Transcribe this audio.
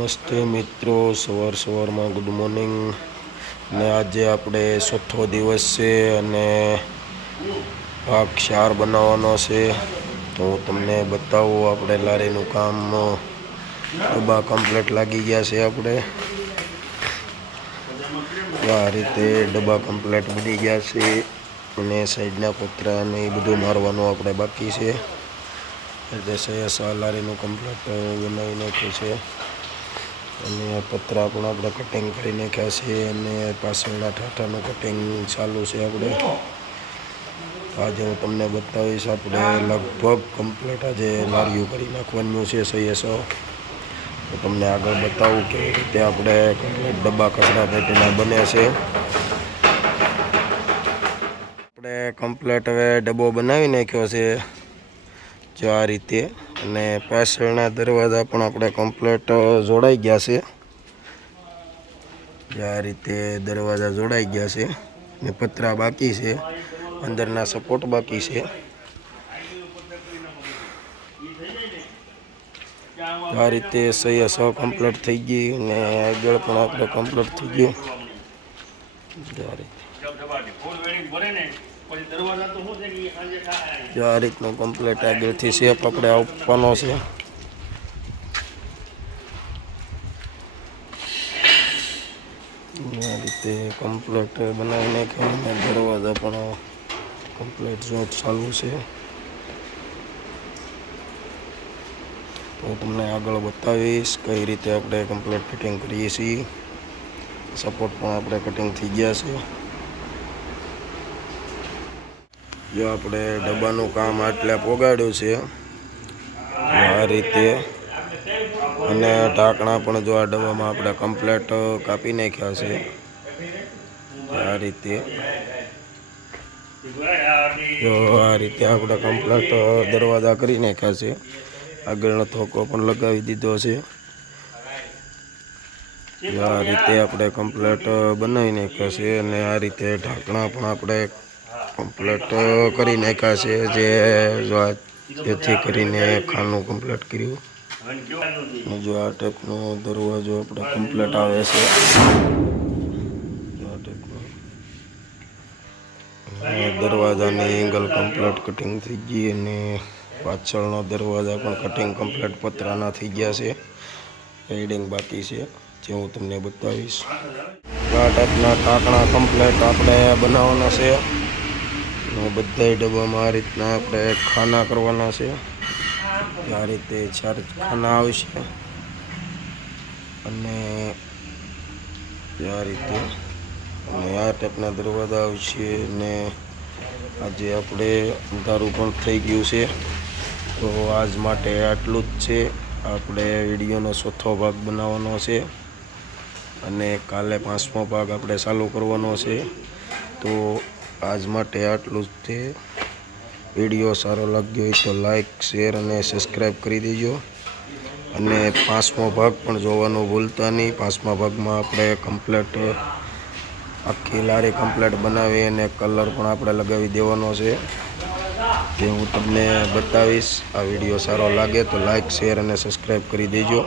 નમસ્તે મિત્રો, સવારમાં ગુડ મોર્નિંગ. ને આજે આપણે ચોથો દિવસ છે અને ભાગ 4 બનાવવાનો છે. તો હું તમને બતાવું. આપણે લારીનું કામ ડબ્બા કમ્પ્લીટ લાગી ગયા છે. આપણે આ રીતે ડબ્બા કમ્પ્લીટ બની ગયા છે અને સાઈડના પતરા ને એ બધું મારવાનું આપણે બાકી છે. એટલે સહેસા લારીનું કમ્પ્લીટ બનાવી નાખ્યું છે અને પતરા પણ આપણે કટિંગ કરી નાખ્યા છે અને પાછળના ઠાઠાનું કટિંગ ચાલુ છે. આપણે આજે હું તમને બતાવીશ. આપણે લગભગ કમ્પ્લીટ આજે લારીઓ કરી નાખવાનું છે સહેસો. તો તમને આગળ બતાવું કેવી રીતે આપણે કમ્પ્લીટ ડબ્બા કચરા પેટીના બને છે. આપણે કમ્પ્લીટ હવે ડબ્બો બનાવી નાખ્યો છે જો આ રીતે, અને પાછળના દરવાજા પણ આપણે કમ્પ્લીટ જોડાઈ ગયા છે. આ રીતે દરવાજા જોડાઈ ગયા છે ને પતરા બાકી છે, અંદરના સપોર્ટ બાકી છે. આ રીતે સહી કમ્પ્લીટ થઈ ગઈ અને આગળ પણ આપણે કમ્પ્લીટ થઈ ગયું. આ રીતનું કમ્પ્લીટ આગળથી શેપ આપણે આપવાનો છે. આ રીતે કમ્પ્લીટ બનાવી નાખ્યા અને દરવાજા પણ કમ્પ્લીટ જોત ચાલુ છે. તો તમને આગળ બતાવીશ કઈ રીતે આપણે કમ્પ્લીટ ફિટિંગ કરીએ છીએ. સપોર્ટ પણ આપણે કટિંગ થઈ ગયા છે. જો આપણે ડબ્બાનું કામ આટલે પોગાડ્યું છે આ રીતે, અને ઢાંકણા પણ જો આ ડબ્બામાં આપણે કમ્પ્લીટ કાપી નાખ્યા છે. આ રીતે જો આ રીતે આપણે કમ્પ્લીટ દરવાજા કરી નાખ્યા છે. આગળનો ધોકો પણ લગાવી દીધો છે. આ રીતે આપણે કમ્પ્લીટ બનાવી નાખ્યા છે અને આ રીતે ઢાંકણા પણ આપણે કમ્પ્લીટ કરી નાખ્યા છે. જેથી કરીને ખાનું કમ્પ્લીટ કર્યું. જો આ ટાઈપનો દરવાજો આપણે કમ્પ્લીટ આવે છે. દરવાજાની એંગલ કમ્પ્લીટ કટિંગ થઈ ગઈ અને પાછળનો દરવાજા પણ કટિંગ કમ્પ્લીટ પતરાના થઈ ગયા છે. રેડિંગ બાકી છે જે હું તમને બતાવીશ. આ ટાઈપના ઢાંકણા કમ્પ્લીટ આપણે બનાવવાના છે. બધા ડબ્બામાં આ રીતના આપણે ખાના કરવાના છે. આ રીતે 4 ખાના આવશે અને આ રીતે અને આ ટાઈપના દરવાજા આવશે. અને આજે આપણે અંધારું પણ થઈ ગયું છે. તો આજ માટે આટલું જ છે. આપણે વિડીયોનો ચોથો ભાગ બનાવવાનો છે અને કાલે 5મો ભાગ આપણે ચાલુ કરવાનો છે. તો આજ માટે આટલું જ છે. વિડીયો સારો લાગ્યો હોય તો લાઈક, શેર અને સબસ્ક્રાઈબ કરી દેજો. અને 5મો ભાગ પણ જોવાનું ભૂલતા નહીં. 5મા ભાગમાં આપણે કમ્પ્લીટ આખી લારી કમ્પ્લીટ બનાવી અને કલર પણ આપણે લગાવી દેવાનો છે જે હું તમને બતાવીશ. આ વિડીયો સારો લાગે તો લાઈક, શેર અને સબસ્ક્રાઈબ કરી દેજો.